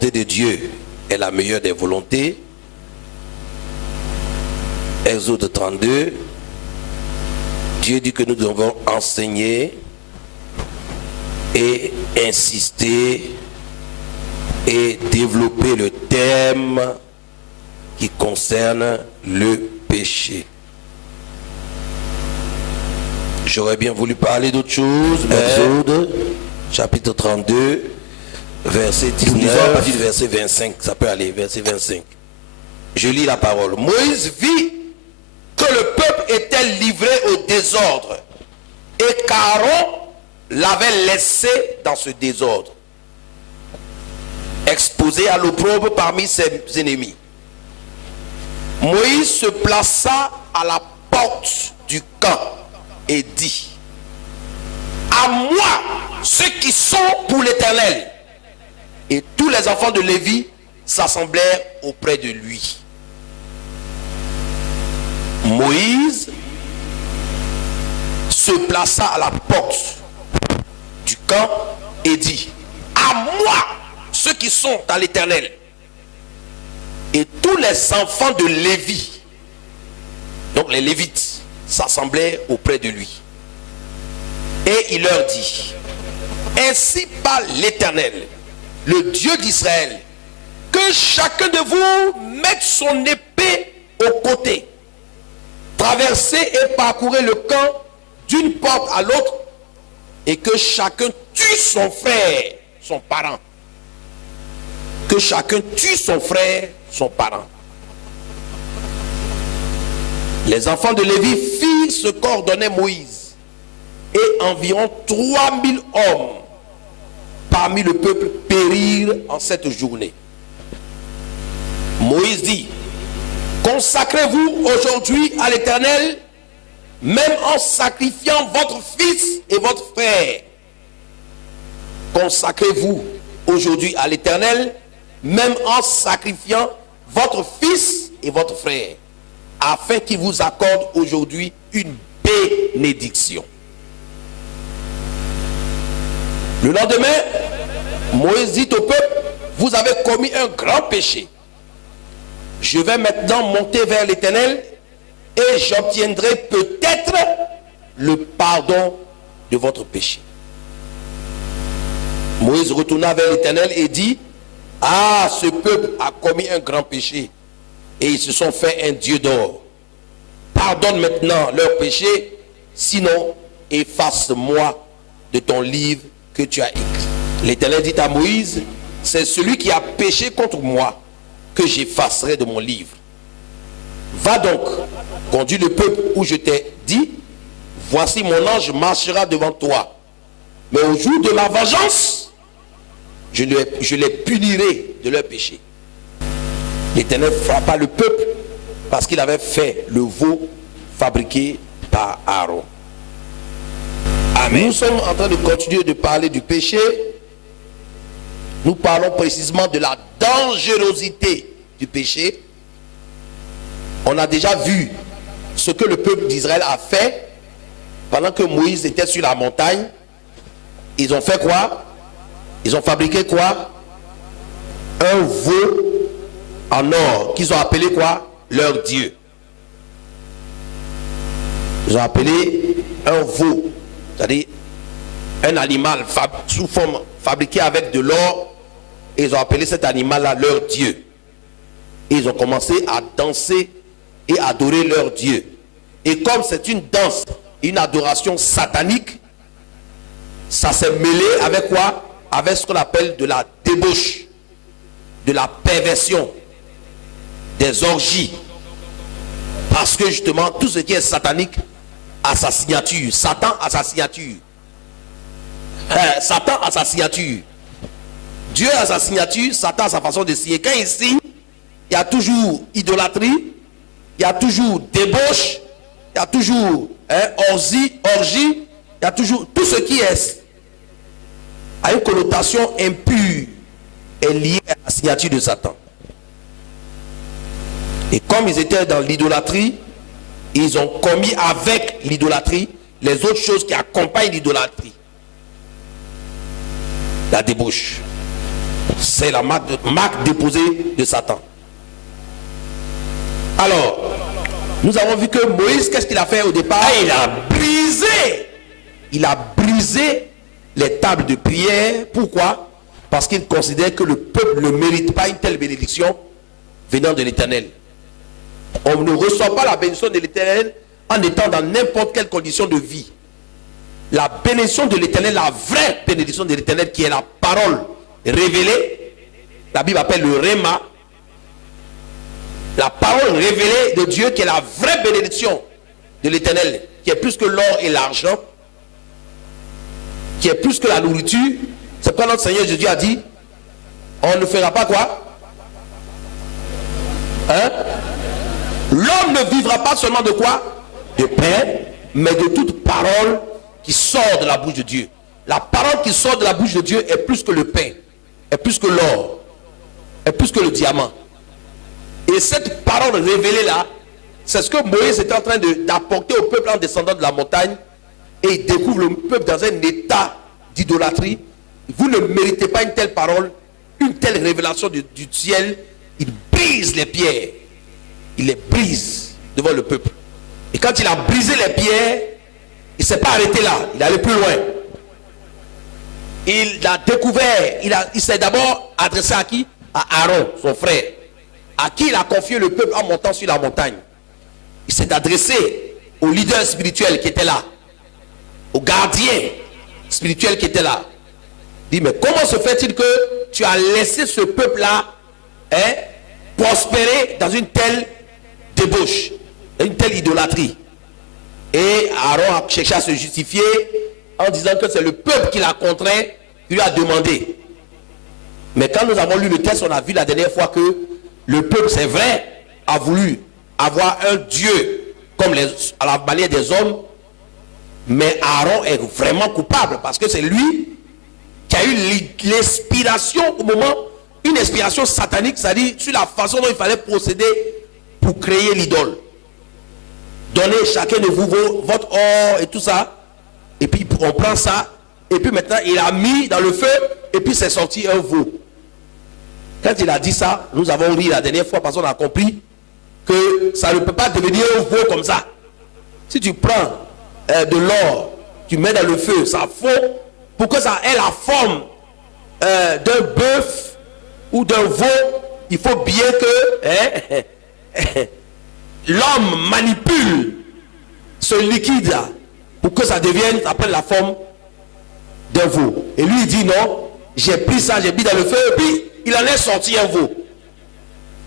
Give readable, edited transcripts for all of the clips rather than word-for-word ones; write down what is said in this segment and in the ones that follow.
volonté de Dieu est la meilleure des volontés. Exode 32, Dieu dit que nous devons enseigner et insister et développer le thème qui concerne le péché. J'aurais bien voulu parler d'autre chose. Exode, chapitre 32, verset 19, à partir du verset 25, ça peut aller, verset 25. Je lis la parole. Moïse vit que le peuple était livré au désordre et qu'Aaron l'avait laissé dans ce désordre, exposé à l'opprobre parmi ses ennemis. Moïse se plaça à la porte du camp et dit: à moi ceux qui sont pour l'Éternel. Et tous les enfants de Lévi s'assemblèrent auprès de lui. Moïse se plaça à la porte du camp et dit: à moi ceux qui sont à l'Éternel. Et tous les enfants de Lévi, donc les Lévites, s'assemblaient auprès de lui. Et il leur dit: ainsi parle l'Éternel, le Dieu d'Israël, que chacun de vous mette son épée au côté, traversez et parcourez le camp d'une porte à l'autre, et que chacun tue son frère, son parent. Que chacun tue son frère, son parent. Les enfants de Lévi firent ce qu'ordonnait Moïse, et environ 3000 hommes parmi le peuple périrent en cette journée. Moïse dit: consacrez-vous aujourd'hui à l'Éternel, même en sacrifiant votre fils et votre frère. Consacrez-vous aujourd'hui à l'Éternel, même en sacrifiant votre fils et votre frère, afin qu'il vous accorde aujourd'hui une bénédiction. Le lendemain, Moïse dit au peuple: vous avez commis un grand péché. Je vais maintenant monter vers l'Éternel et j'obtiendrai peut-être le pardon de votre péché. Moïse retourna vers l'Éternel et dit: ah, ce peuple a commis un grand péché et ils se sont fait un Dieu d'or. Pardonne maintenant leur péché, sinon efface-moi de ton livre que tu as écrit. L'Éternel dit à Moïse: c'est celui qui a péché contre moi que j'effacerai de mon livre. Va donc, conduis le peuple où je t'ai dit: voici mon ange marchera devant toi, mais au jour de ma vengeance, je les punirai de leur péché. L'Éternel frappa le peuple parce qu'il avait fait le veau fabriqué par Aaron. Amen. Nous sommes en train de continuer de parler du péché. Nous parlons précisément de la dangerosité du péché. On a déjà vu ce que le peuple d'Israël a fait pendant que Moïse était sur la montagne. Ils ont fait quoi? Ils ont fabriqué quoi? Un veau en or qu'ils ont appelé quoi? Leur Dieu. Ils ont appelé un veau, c'est-à-dire un animal sous forme fabriqué avec de l'or, et ils ont appelé cet animal-là leur Dieu. Et ils ont commencé à danser et adorer leur Dieu. Et comme c'est une danse, une adoration satanique, ça s'est mêlé avec quoi? Avec ce qu'on appelle de la débauche, de la perversion, des orgies. Parce que justement, tout ce qui est satanique a sa signature. Satan a sa signature. Satan a sa signature. Dieu a sa signature, Satan a sa façon de signer. Quand il signe, il y a toujours idolâtrie, il y a toujours débauche, il y a toujours orgie, il y a toujours tout ce qui est à une connotation impure est lié à la signature de Satan. Et comme ils étaient dans l'idolâtrie, ils ont commis avec l'idolâtrie les autres choses qui accompagnent l'idolâtrie. La débauche. C'est la marque déposée de Satan. Alors, nous avons vu que Moïse, qu'est-ce qu'il a fait au départ? Il a brisé les tables de prière. Pourquoi? Parce qu'il considère que le peuple ne mérite pas une telle bénédiction venant de l'Éternel. On ne reçoit pas la bénédiction de l'Éternel en étant dans n'importe quelle condition de vie. La bénédiction de l'Éternel, la vraie bénédiction de l'Éternel, qui est la parole révélée, la Bible appelle le Réma, la parole révélée de Dieu, qui est la vraie bénédiction de l'Éternel, qui est plus que l'or et l'argent, qui est plus que la nourriture. C'est pourquoi notre Seigneur Jésus a dit, on ne fera pas quoi? Hein? L'homme ne vivra pas seulement de quoi? De pain, mais de toute parole qui sort de la bouche de Dieu. La parole qui sort de la bouche de Dieu est plus que le pain, est plus que l'or, est plus que le diamant. Et cette parole révélée là, c'est ce que Moïse était en train d'apporter au peuple en descendant de la montagne. Et il découvre le peuple dans un état d'idolâtrie. Vous ne méritez pas une telle parole, une telle révélation du ciel. Il brise les pierres. Il les brise devant le peuple. Et quand il a brisé les pierres, il ne s'est pas arrêté là. Il est allé plus loin. Il a découvert, il s'est d'abord adressé à qui? À Aaron, son frère, à qui il a confié le peuple en montant sur la montagne. Il s'est adressé au leader spirituel qui était là, au gardien spirituel qui était là. Il dit, mais comment se fait-il que tu as laissé ce peuple-là prospérer dans une telle débauche, une telle idolâtrie? Et Aaron a cherché à se justifier en disant que c'est le peuple qui l'a contraint, qui lui a demandé. Mais quand nous avons lu le texte, on a vu la dernière fois que le peuple, c'est vrai, a voulu avoir un Dieu comme à la manière des hommes. Mais Aaron est vraiment coupable parce que c'est lui qui a eu l'inspiration au moment, une inspiration satanique, c'est-à-dire sur la façon dont il fallait procéder pour créer l'idole. Donnez chacun de vous votre or et tout ça. Et puis on prend ça. Et puis maintenant il a mis dans le feu. Et puis c'est sorti un veau. Quand il a dit ça, nous avons ri la dernière fois parce qu'on a compris que ça ne peut pas devenir un veau comme ça. Si tu prends de l'or, tu mets dans le feu, ça fond pour que ça ait la forme d'un bœuf ou d'un veau. Il faut bien que l'homme manipule ce liquide là pour que ça devienne après la forme d'un veau. Et lui il dit non, j'ai pris ça, j'ai mis dans le feu et puis il en est sorti un veau.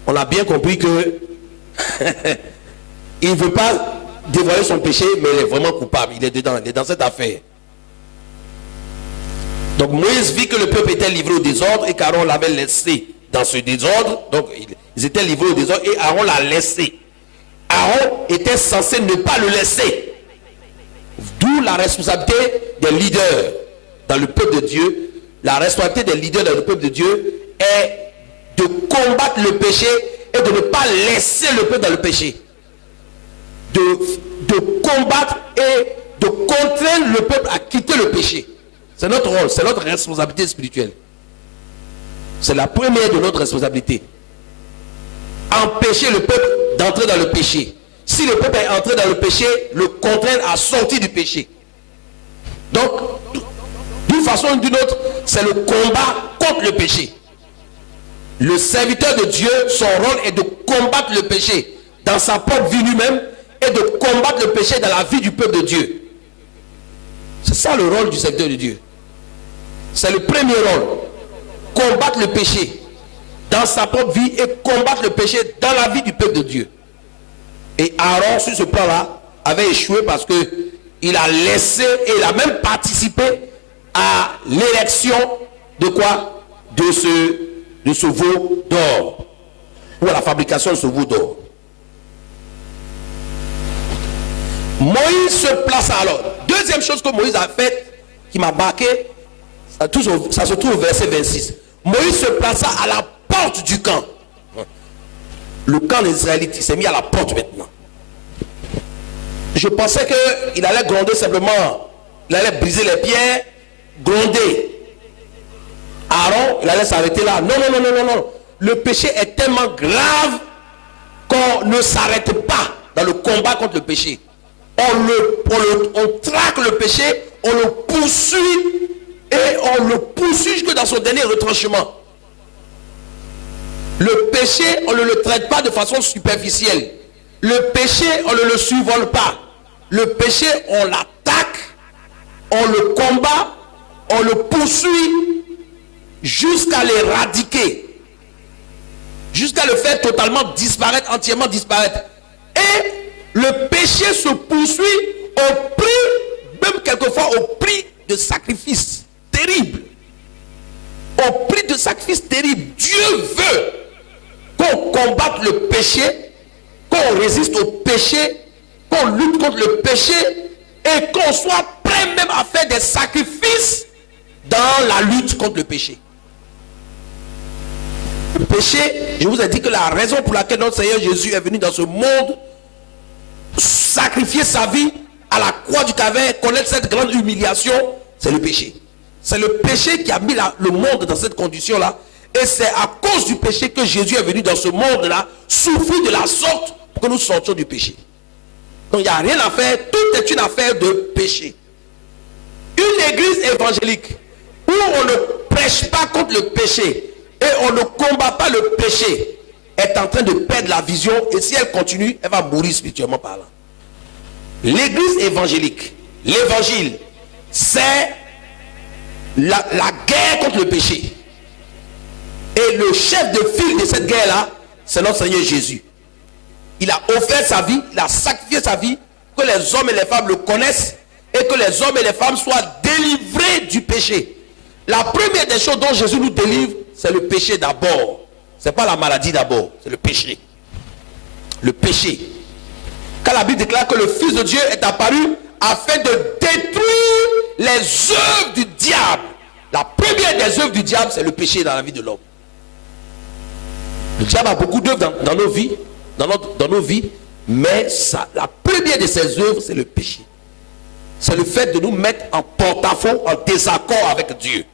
On a bien compris que il ne veut pas dévoiler son péché, mais il est vraiment coupable. Il est dedans, il est dans cette affaire. Donc Moïse vit que le peuple était livré au désordre et qu'Aaron l'avait laissé dans ce désordre. Donc ils étaient livrés au désordre et Aaron l'a laissé. Aaron était censé ne pas le laisser. D'où la responsabilité des leaders dans le peuple de Dieu. La responsabilité des leaders dans le peuple de Dieu est de combattre le péché et de ne pas laisser le peuple dans le péché. De combattre et de contraindre le peuple à quitter le péché. C'est notre rôle, c'est notre responsabilité spirituelle. C'est la première de notre responsabilité. Empêcher le peuple d'entrer dans le péché. Si le peuple est entré dans le péché, le contraindre à sortir du péché. Donc, d'une façon ou d'une autre, c'est le combat contre le péché. Le serviteur de Dieu, son rôle est de combattre le péché dans sa propre vie lui-même et de combattre le péché dans la vie du peuple de Dieu. C'est ça le rôle du serviteur de Dieu. C'est le premier rôle. Combattre le péché dans sa propre vie et combattre le péché dans la vie du peuple de Dieu. Et Aaron, sur ce plan-là, avait échoué parce que il a laissé et il a même participé à l'élection de quoi? De ce veau d'or. Ou à la fabrication de ce veau d'or. Moïse se place alors. Deuxième chose que Moïse a faite, qui m'a marqué, ça se trouve au verset 26. Moïse se plaça à la porte du camp. Le camp des Israélites, il s'est mis à la porte maintenant. Je pensais qu'il allait gronder simplement, il allait briser les pierres, gronder. Aaron, il allait s'arrêter là. Non, non, non, non, non, non. Le péché est tellement grave qu'on ne s'arrête pas dans le combat contre le péché. On traque le péché, on le poursuit et on le poursuit jusque dans son dernier retranchement. Le péché, on ne le traite pas de façon superficielle. Le péché, on ne le survole pas. Le péché, on l'attaque, on le combat, on le poursuit jusqu'à l'éradiquer. Jusqu'à le faire totalement disparaître, entièrement disparaître. Et le péché se poursuit au prix, même quelquefois au prix de sacrifices terribles. Au prix de sacrifices terribles. Dieu veut qu'on combatte le péché, qu'on résiste au péché, qu'on lutte contre le péché et qu'on soit prêt même à faire des sacrifices dans la lutte contre le péché. Le péché, je vous ai dit que la raison pour laquelle notre Seigneur Jésus est venu dans ce monde, sacrifier sa vie à la croix du Calvaire, connaître cette grande humiliation, c'est le péché. C'est le péché qui a mis le monde dans cette condition-là. Et c'est à cause du péché que Jésus est venu dans ce monde-là, souffrir de la sorte pour que nous sortions du péché. Donc il n'y a rien à faire, tout est une affaire de péché. Une église évangélique où on ne prêche pas contre le péché et on ne combat pas le péché est en train de perdre la vision, et si elle continue, elle va mourir spirituellement parlant. L'église évangélique, l'évangile, c'est la guerre contre le péché. Et le chef de file de cette guerre-là, c'est notre Seigneur Jésus. Il a offert sa vie, il a sacrifié sa vie, que les hommes et les femmes le connaissent et que les hommes et les femmes soient délivrés du péché. La première des choses dont Jésus nous délivre, c'est le péché d'abord. Ce n'est pas la maladie d'abord, c'est le péché. Le péché. Quand la Bible déclare que le Fils de Dieu est apparu afin de détruire les œuvres du diable. La première des œuvres du diable, c'est le péché dans la vie de l'homme. Le diable a beaucoup d'œuvres dans nos vies, dans nos vies, mais la première de ses œuvres, c'est le péché. C'est le fait de nous mettre en porte-à-faux, en désaccord avec Dieu.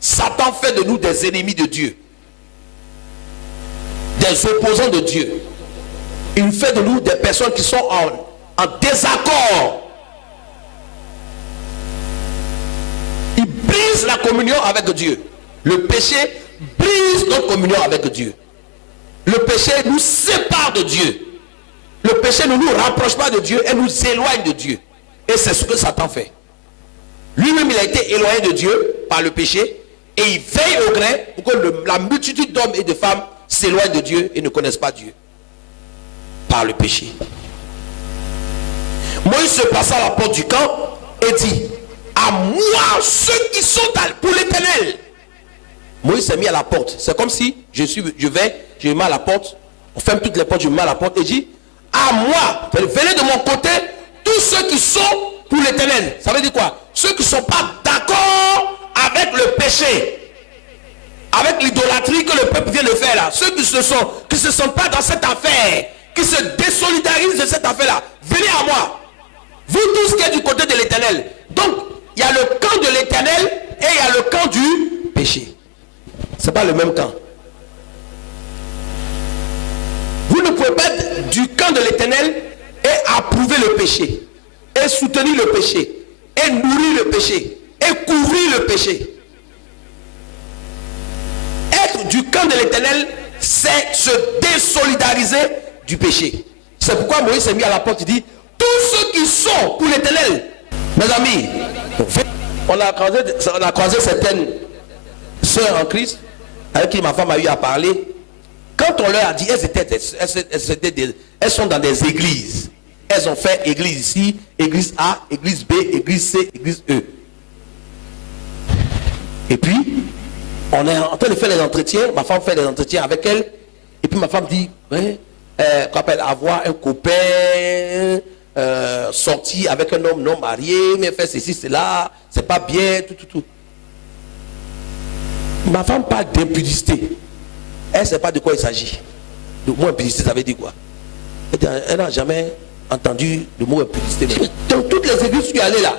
Satan fait de nous des ennemis de Dieu, des opposants de Dieu. Il fait de nous des personnes qui sont en désaccord. Il brise la communion avec Dieu. Le péché brise notre communion avec Dieu. Le péché nous sépare de Dieu. Le péché ne nous rapproche pas de Dieu et nous éloigne de Dieu. Et c'est ce que Satan fait. Lui-même, il a été éloigné de Dieu par le péché et il veille au grain pour que la multitude d'hommes et de femmes s'éloignent de Dieu et ne connaissent pas Dieu par le péché. Moïse se passa à la porte du camp et dit: à moi ceux qui sont pour l'Éternel. Moïse s'est mis à la porte. C'est comme si je me mets à la porte, on ferme toutes les portes, je me mets à la porte et dit: à moi, venez de mon côté, tous ceux qui sont pour l'Éternel. Ça veut dire quoi? Ceux qui ne sont pas d'accord avec le péché, avec l'idolâtrie que le peuple vient de faire là. Ceux qui se sentent pas dans cette affaire, qui se désolidarisent de cette affaire là, venez à moi. Vous tous qui êtes du côté de l'Éternel. Donc, il y a le camp de l'Éternel et il y a le camp du péché. Ce n'est pas le même camp. Vous ne pouvez pas être du camp de l'Éternel et approuver le péché, et soutenir le péché, et nourrir le péché, et couvrir le péché. Être du camp de l'Éternel, c'est se désolidariser du péché. C'est pourquoi Moïse s'est mis à la porte, il dit: tous ceux qui sont pour l'Éternel. Mes amis, on a croisé certaines sœurs en Christ avec qui ma femme a eu à parler. Quand on leur a dit, elles sont dans des églises. Elles ont fait église ici, église A, église B, église C, église E. Et puis, on est en train de faire les entretiens. Ma femme fait les entretiens avec elle. Et puis ma femme dit, avoir un copain, sorti avec un homme non marié, mais fait ceci, cela, c'est pas bien, tout. Ma femme parle d'impudicité. Elle ne sait pas de quoi il s'agit. Le mot impudicité, ça veut dire quoi? Elle n'a jamais entendu le mot impudicité. Dans toutes les églises où tu es allé là,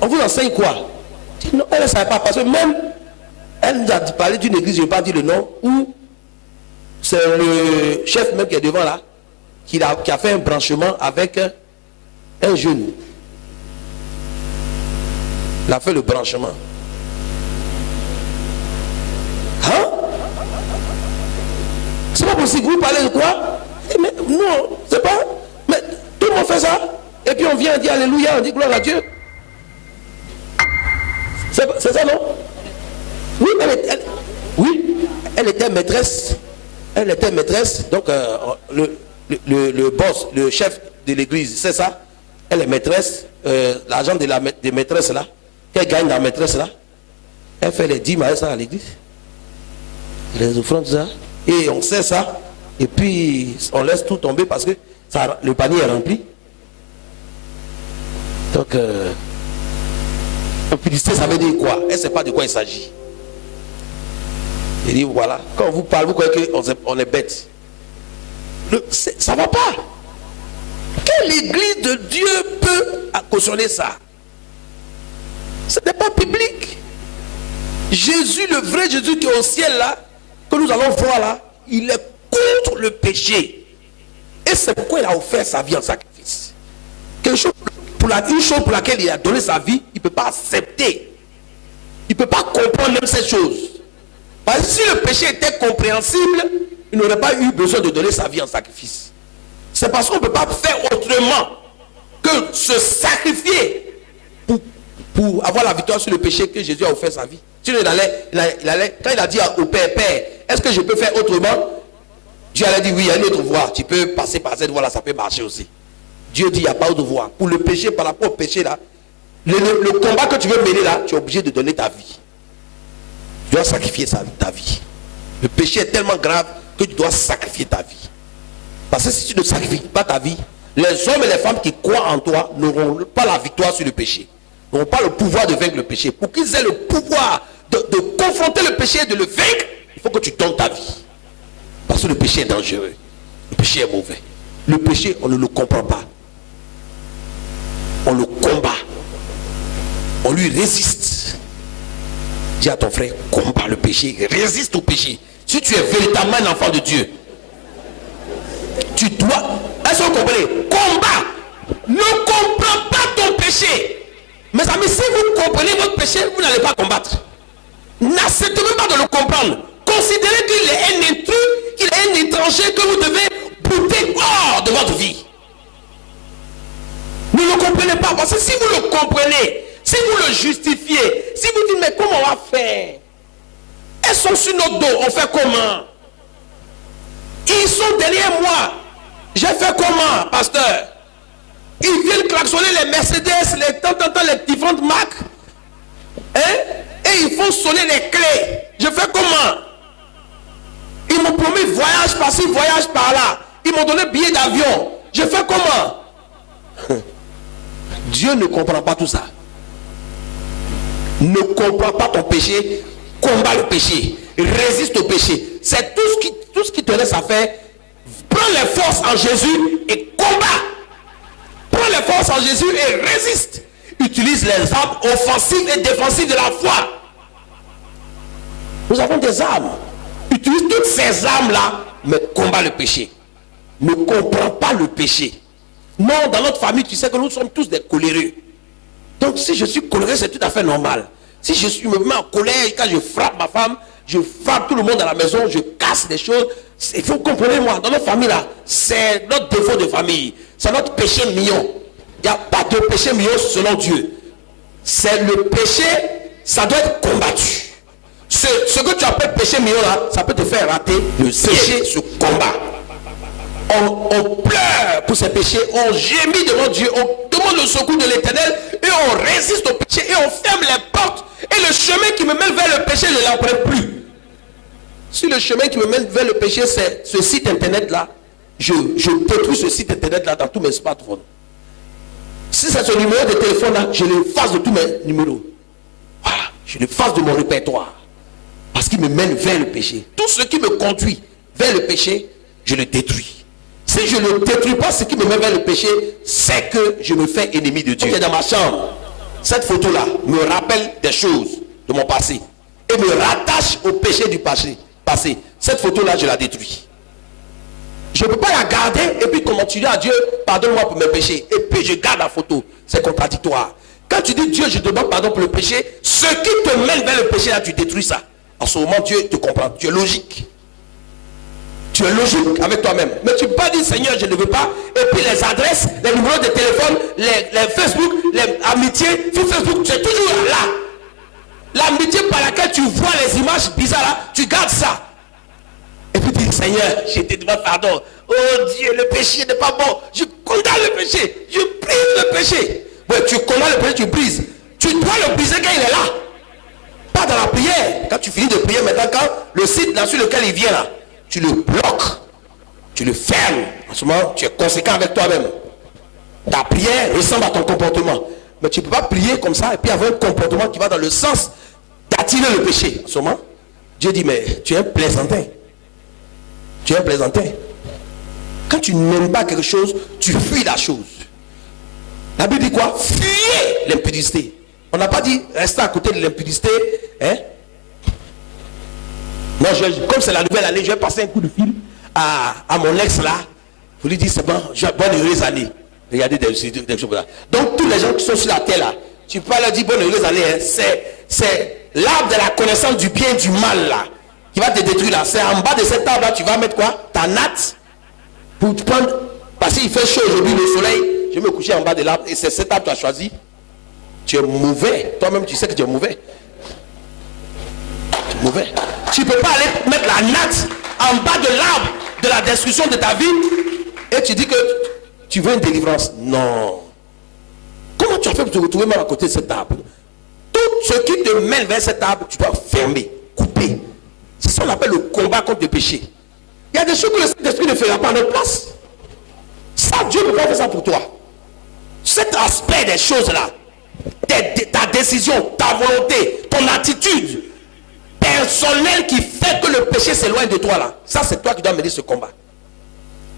on vous enseigne quoi? Non, elle ne savait pas, parce que même Elle nous a parlé d'une église, je ne vais pas dire le nom, où c'est le chef même qui est devant là, qui a fait un branchement avec un jeune. Il a fait le branchement. Hein? C'est pas possible. Vous parlez de quoi? Mais non, c'est pas. Mais tout le monde fait ça. Et puis on vient dire alléluia, on dit gloire à Dieu. C'est ça, non? Oui, elle était maîtresse. Elle était maîtresse. Donc le boss, le chef de l'église, c'est ça. Elle est maîtresse. L'argent des maîtresses là, qu'elle gagne la maîtresse là, elle fait les dîmes à ça à l'église. Les offrandes, ça. Et on sait ça. Et puis on laisse tout tomber parce que ça, le panier est rempli. Donc, publicité, ça veut dire quoi? Elle ne sait pas de quoi il s'agit. Il dit voilà, quand on vous parle, vous croyez qu'on est bête. Ça ne va pas. Quelle église de Dieu peut cautionner ça? Ce n'est pas public. Jésus, le vrai Jésus qui est au ciel là, que nous allons voir là, il est contre le péché. Et c'est pourquoi il a offert sa vie en sacrifice. Une chose pour laquelle il a donné sa vie, il ne peut pas accepter. Il ne peut pas comprendre même cette chose. Parce que si le péché était compréhensible, il n'aurait pas eu besoin de donner sa vie en sacrifice. C'est parce qu'on ne peut pas faire autrement que se sacrifier pour avoir la victoire sur le péché que Jésus a offert sa vie. Sinon, quand il a dit au Père, Père, est-ce que je peux faire autrement? Dieu allait dire oui, il y a une autre voie. Tu peux passer par cette voie-là, ça peut marcher aussi. Dieu dit il n'y a pas d'autre voie. Pour le péché, par rapport au péché là, le combat que tu veux mener là, tu es obligé de donner ta vie. Tu dois sacrifier ta vie. Le péché est tellement grave que tu dois sacrifier ta vie. Parce que si tu ne sacrifies pas ta vie, les hommes et les femmes qui croient en toi n'auront pas la victoire sur le péché. N'auront pas le pouvoir de vaincre le péché. Pour qu'ils aient le pouvoir de confronter le péché et de le vaincre, il faut que tu donnes ta vie. Parce que le péché est dangereux. Le péché est mauvais. Le péché, on ne le comprend pas. On le combat. On lui résiste. Dis à ton frère, combat le péché, résiste au péché. Si tu es véritablement un enfant de Dieu, tu dois, est-ce que vous comprenez? Combat. Ne comprends pas ton péché. Mes amis, si vous comprenez votre péché, vous n'allez pas combattre. N'acceptez même pas de le comprendre. Considérez qu'il est un intrus, qu'il est un étranger que vous devez bouter hors de votre vie. Ne le comprenez pas, parce que si vous le comprenez, si vous le justifiez, si vous dites mais comment on va faire? Elles sont sur notre dos, on fait comment? Ils sont derrière moi. J'ai fait comment, pasteur? Ils viennent klaxonner les Mercedes, les différentes marques. Hein? Et ils font sonner les clés. Je fais comment? Ils m'ont promis voyage par-ci, voyage par-là. Ils m'ont donné billet d'avion. Je fais comment? Dieu ne comprend pas tout ça. Ne comprends pas ton péché, combat le péché, résiste au péché. C'est tout ce qui te reste à faire. Prends les forces en Jésus et combat. Prends les forces en Jésus et résiste. Utilise les armes offensives et défensives de la foi. Nous avons des armes. Utilise toutes ces armes-là, mais combat le péché. Ne comprends pas le péché. Non, dans notre famille, tu sais que nous sommes tous des coléreux. Donc si je suis coléreux, c'est tout à fait normal. Si je me mets en colère, quand je frappe ma femme, je frappe tout le monde à la maison, je casse des choses. Il faut comprendre, moi, dans notre famille là, c'est notre défaut de famille. C'est notre péché mignon. Il n'y a pas de péché mignon selon Dieu. C'est le péché, ça doit être combattu. Ce que tu appelles péché mignon là, ça peut te faire rater le péché, ce combat. On pleure pour ces péchés, on gémit devant Dieu, on demande le secours de l'Éternel et on résiste au péché et on ferme les portes. Et le chemin qui me mène vers le péché, je ne l'emprunte plus. Si le chemin qui me mène vers le péché, c'est ce site internet là, je détruis ce site internet là dans tous mes smartphones. Si c'est ce numéro de téléphone là, je l'efface de tous mes numéros. Voilà, je l'efface de mon répertoire. Parce qu'il me mène vers le péché. Tout ce qui me conduit vers le péché, je le détruis. Si je ne détruis pas ce qui me mène vers le péché, c'est que je me fais ennemi de Dieu. Dans ma chambre, cette photo-là me rappelle des choses de mon passé. et me rattache au péché du passé. Cette photo-là, je la détruis. Je ne peux pas la garder et puis continuer à Dieu, pardonne-moi pour mes péchés. Et puis je garde la photo. C'est contradictoire. Quand tu dis Dieu, je te demande pardon pour le péché, ce qui te mène vers le péché, là, tu détruis ça. En ce moment, Dieu te comprend. Tu es logique. Tu es logique avec toi-même. Mais tu ne peux pas dire Seigneur, je ne veux pas. Et puis les adresses, les numéros de téléphone, les Facebook, les amitiés, sur Facebook, tu es toujours là. L'amitié par laquelle tu vois les images bizarres là, tu gardes ça. Et puis tu dis Seigneur, je te demande pardon. Oh Dieu, le péché n'est pas bon. Je condamne le péché. Je brise le péché. Ouais, tu condamnes le péché, tu brises. Tu dois le briser quand il est là. Pas dans la prière. Quand tu finis de prier, maintenant quand le site là sur lequel il vient là, tu le bloques. Tu le fermes. En ce moment, tu es conséquent avec toi-même. Ta prière ressemble à ton comportement. Mais tu ne peux pas prier comme ça et puis avoir un comportement qui va dans le sens d'attirer le péché. En ce moment, Dieu dit, mais tu es un plaisantin. Tu es un plaisantin. Quand tu n'aimes pas quelque chose, tu fuis la chose. La Bible dit quoi? Fuyez l'impudicité. On n'a pas dit rester à côté de l'impudicité. Hein? Non, comme c'est la nouvelle année, je vais passer un coup de fil à mon ex là. Vous lui dites, c'est bon, bonne heureuse année. Regardez des choses là. Donc tous les gens qui sont sur la terre là, tu peux pas leur dire bonne heureuse année. Hein? C'est l'arbre de la connaissance du bien et du mal là, qui va te détruire là. C'est en bas de cet arbre là, tu vas mettre quoi? Ta natte. Pour te prendre, parce qu'il fait chaud aujourd'hui, le soleil, je vais me coucher en bas de l'arbre et c'est cet arbre que tu as choisi. Tu es mauvais. Toi-même, tu sais que tu es mauvais. Tu es mauvais. Tu ne peux pas aller mettre la natte en bas de l'arbre de la destruction de ta vie et tu dis que tu veux une délivrance. Non. Comment tu as fait pour te retrouver même à côté de cet arbre? Tout ce qui te mène vers cet arbre, tu dois fermer, couper. C'est ça qu'on appelle le combat contre le péché. Il y a des choses que le Saint-Esprit ne fera pas à notre place. Ça, Dieu ne peut pas faire ça pour toi. Cet aspect des choses-là, ta décision, ta volonté, ton attitude personnelle qui fait que le péché s'éloigne de toi là, ça c'est toi qui dois mener ce combat.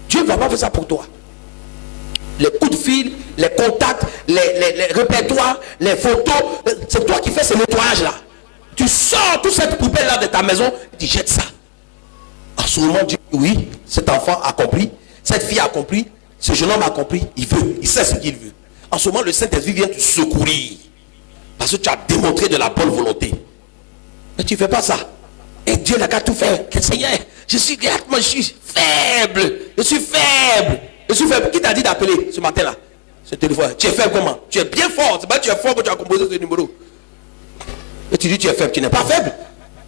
Dieu ne va pas faire ça pour toi. Les coups de fil, les contacts, les répertoires, les photos, c'est toi qui fais ce nettoyage là. Tu sors toute cette poubelle là de ta maison et tu jettes ça. En ce moment, Dieu dit oui, cet enfant a compris, cette fille a compris, ce jeune homme a compris, il veut, il sait ce qu'il veut. En ce moment, le Saint-Esprit vient te secourir. Parce que tu as démontré de la bonne volonté. Mais tu ne fais pas ça. Et Dieu n'a qu'à tout faire. Seigneur, je suis faible. Je suis faible. Je suis faible. Qui t'a dit d'appeler ce matin-là? Ce téléphone. Tu es faible comment? Tu es bien fort. C'est pas que tu es fort que tu as composé ce numéro. Et tu dis tu es faible. Tu n'es pas faible.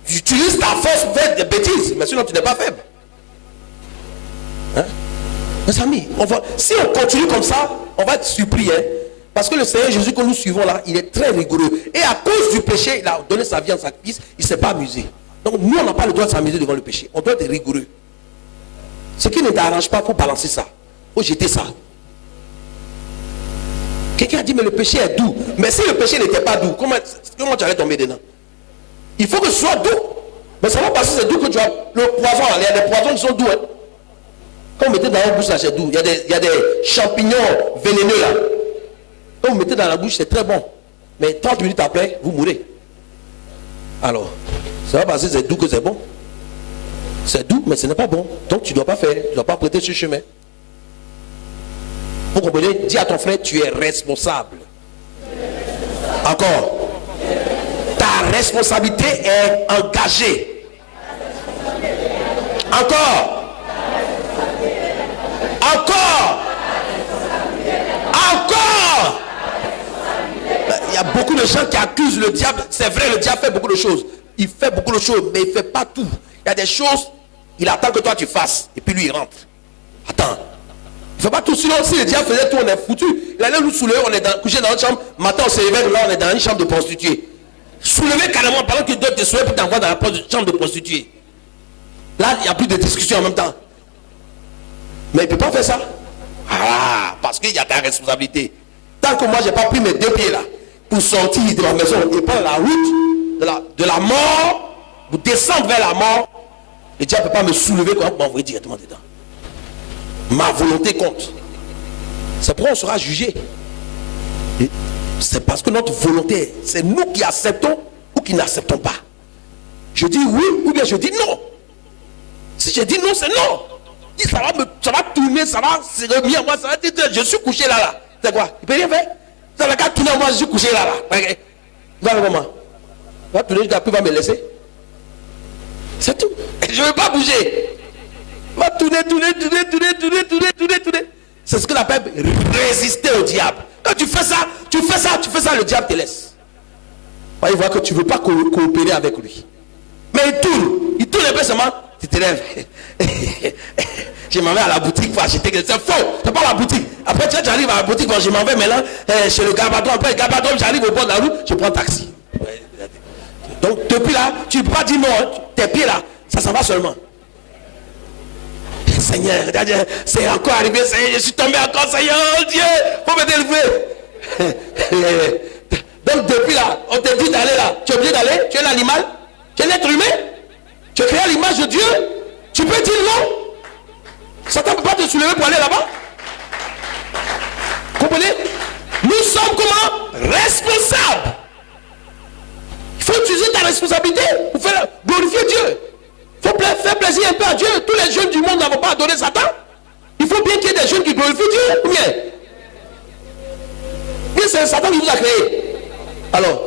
Tu utilises ta force pour faire des bêtises. Mais sinon tu n'es pas faible. Hein? Mes amis, si on continue comme ça, on va être surpris. Hein? Parce que le Seigneur Jésus que nous suivons là, il est très rigoureux. Et à cause du péché, il a donné sa vie en sacrifice, il ne s'est pas amusé. Donc nous, on n'a pas le droit de s'amuser devant le péché. On doit être rigoureux. Ce qui ne t'arrange pas, il faut balancer ça. Il faut jeter ça. Quelqu'un a dit, mais le péché est doux. Mais si le péché n'était pas doux, comment tu allais tomber dedans? Il faut que ce soit doux. Mais ça va pas si c'est doux que tu as le poison. Il y a des poisons qui sont doux. Hein? Quand vous mettez dans la bouche, là, c'est doux. Il y a des champignons vénéneux là. Quand vous mettez dans la bouche, c'est très bon. Mais 30 minutes après, vous mourrez. Alors, ça va passer, c'est doux que c'est bon. C'est doux, mais ce n'est pas bon. Donc tu ne dois pas faire, tu ne dois pas prêter ce chemin. Vous comprenez? Dis à ton frère, tu es responsable. Encore. Ta responsabilité est engagée. Encore. Encore. Encore. Il y a beaucoup de gens qui accusent le diable. C'est vrai, le diable fait beaucoup de choses. Il fait beaucoup de choses, mais il ne fait pas tout. Il y a des choses, il attend que toi tu fasses. Et puis lui, il rentre. Attends. Il ne fait pas tout. Sinon, si le diable faisait tout, on est foutu. Il allait nous soulever, on est couché dans une chambre. Matin, on se réveille, là, on est dans une chambre de prostituée. Soulever carrément, pendant que d'autres te souhaitent pour t'envoyer dans la chambre de prostituée. Là, il n'y a plus de discussion en même temps. Mais il ne peut pas faire ça. Ah, parce qu'il y a ta responsabilité. Tant que moi, je n'ai pas pris mes deux pieds là, pour sortir de la maison et prendre la route de la mort, pour descendre vers la mort, le diable ne peut pas me soulever pour m'envoyer directement dedans. Ma volonté compte. C'est pourquoi on sera jugé. C'est parce que notre volonté, c'est nous qui acceptons ou qui n'acceptons pas. Je dis oui ou bien je dis non. Si je dis non, c'est non. Si ça va tourner, ça va se revenir. Moi, ça va dire, je suis couché là. C'est quoi? Il peut rien faire. Ça va tourner, moi, je suis couché là. Okay. Va comment? Va tourner, tu va me laisser. C'est tout. Je ne veux pas bouger. Va tourner. C'est ce qu'on appelle résister au diable. Quand tu fais ça, le diable te laisse. Il voit que tu ne veux pas coopérer avec lui. Mais il tourne un peu seulement, tu te lèves. Je m'en vais à la boutique pour acheter quelque chose. C'est faux, c'est pas la boutique. Après, tu arrives à la boutique, je m'en vais maintenant chez le Gabadon. Après le Gabadon, j'arrive au bord de la route, je prends un taxi. Donc, depuis là, tu ne peux pas dire non, tes pieds là, ça s'en va seulement. Seigneur, c'est encore arrivé, Seigneur, je suis tombé encore, Seigneur, oh Dieu, faut me délever. Donc, depuis là, on te dit d'aller là. Tu es obligé d'aller, tu es l'animal, tu es l'être humain, tu es créé à l'image de Dieu, tu peux dire non. Satan ne peut pas te soulever pour aller là-bas. Comprenez? Nous sommes comment? Responsables. Il faut utiliser ta responsabilité pour faire glorifier Dieu. Il faut faire plaisir un peu à Dieu. Tous les jeunes du monde n'avont pas adoré Satan. Il faut bien qu'il y ait des jeunes qui glorifient Dieu. Ou bien? Bien, c'est Satan qui vous a créé. Alors,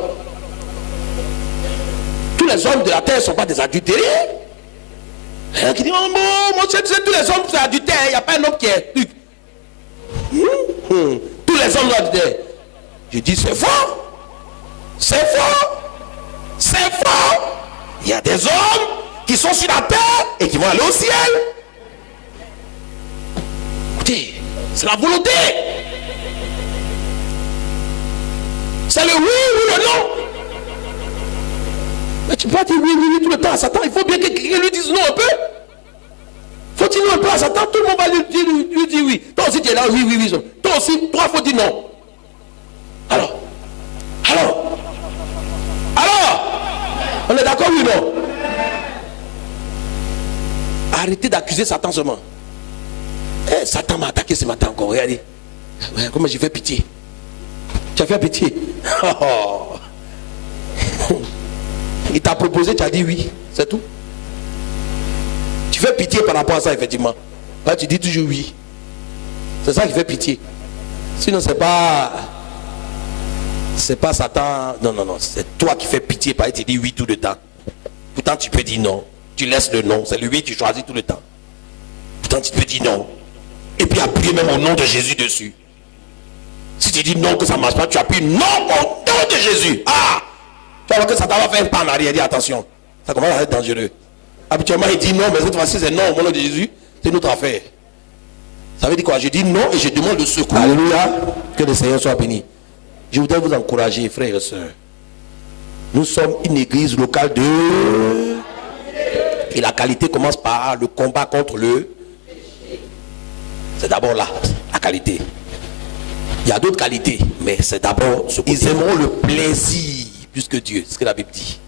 tous les hommes de la terre ne sont pas des adultériés. Qui dit, oh, moi, tous les hommes sont adultères, il n'y a pas un homme qui est. Tous les hommes sont adultères. Je dis, c'est faux. C'est faux. C'est faux. Il y a des hommes qui sont sur la terre et qui vont aller au ciel. Écoutez, c'est la volonté. C'est le oui ou le non. Mais tu peux pas dire oui tout le temps à Satan. Il faut bien que quelqu'un lui dise non un peu. Faut dire non un peu à Satan. Tout le monde va lui dire oui. Toi aussi tu es là, oui. Toi aussi, toi il faut dire non. Alors, on est d'accord oui ou non? Arrêtez d'accuser Satan seulement. Satan m'a attaqué ce matin encore. Regardez. Comment j'ai fait pitié. Tu as fait pitié. Il t'a proposé, tu as dit oui. C'est tout. Tu fais pitié par rapport à ça, effectivement. Là, tu dis toujours oui. C'est ça qui fait pitié. Sinon, c'est pas Satan. Non. C'est toi qui fais pitié parce que tu dis oui tout le temps. Pourtant, tu peux dire non. Tu laisses le non. C'est le oui que tu choisis tout le temps. Pourtant, tu peux dire non. Et puis appuyer même au nom de Jésus dessus. Si tu dis non que ça ne marche pas, tu appuies non au nom de Jésus. Ah! Tu vas voir que Satan va faire un pas en arrière. Dis attention. Ça commence à être dangereux. Habituellement, il dit non, mais cette fois-ci, c'est non au nom de Jésus. C'est notre affaire. Ça veut dire quoi? Je dis non et je demande le secours. Alléluia. Que le Seigneur soit béni. Je voudrais vous encourager, frères et sœurs. Nous sommes une église locale de... Et la qualité commence par le combat contre le... C'est d'abord là, la qualité. Il y a d'autres qualités, mais c'est d'abord ce côté. Ils aimeront le plaisir plus que Dieu. C'est ce que la Bible dit.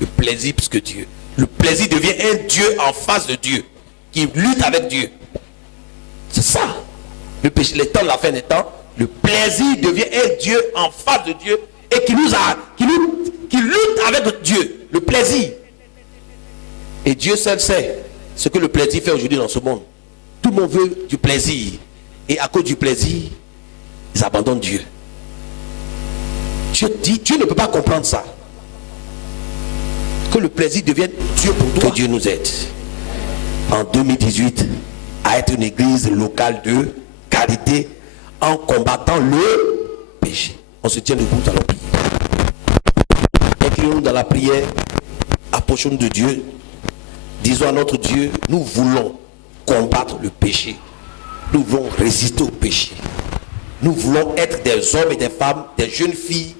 Le plaisir plus que Dieu. Le plaisir devient un Dieu en face de Dieu, qui lutte avec Dieu. C'est ça. Le péché, les temps de la fin des temps, le plaisir devient un Dieu en face de Dieu et qui lutte avec Dieu. Le plaisir. Et Dieu seul sait ce que le plaisir fait aujourd'hui dans ce monde. Tout le monde veut du plaisir. Et à cause du plaisir, ils abandonnent Dieu. Dieu ne peut pas comprendre ça. Que le plaisir devienne Dieu pour toi. Que Dieu nous aide en 2018 à être une église locale de qualité en combattant le péché. On se tient debout à la prière. Inclinons-nous dans la prière, approchons-nous de Dieu. Disons à notre Dieu, nous voulons combattre le péché. Nous voulons résister au péché. Nous voulons être des hommes et des femmes, des jeunes filles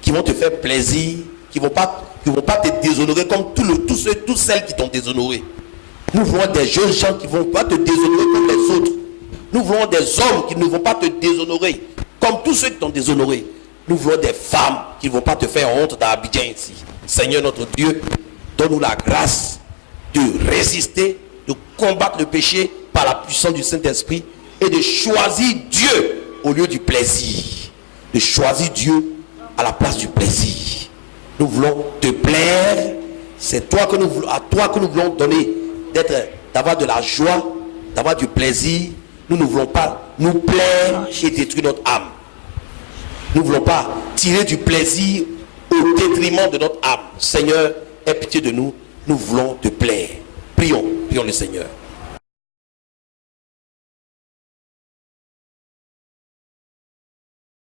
qui vont te faire plaisir, qui ne vont pas te déshonorer comme tous celles qui t'ont déshonoré. Nous voulons des jeunes gens qui ne vont pas te déshonorer comme les autres. Nous voulons des hommes qui ne vont pas te déshonorer comme tous ceux qui t'ont déshonoré. Nous voulons des femmes qui ne vont pas te faire honte dans Abidjan ici. Seigneur notre Dieu, donne-nous la grâce de résister, de combattre le péché par la puissance du Saint-Esprit et de choisir Dieu au lieu du plaisir. De choisir Dieu à la place du plaisir. Nous voulons te plaire C'est toi que nous voulons, à toi que nous voulons donner, d'avoir de la joie, d'avoir du plaisir. Nous ne voulons pas nous plaire et détruire notre âme. Nous ne voulons pas tirer du plaisir au détriment de notre âme. Seigneur, aie pitié de nous. Nous voulons te plaire. Prions le Seigneur.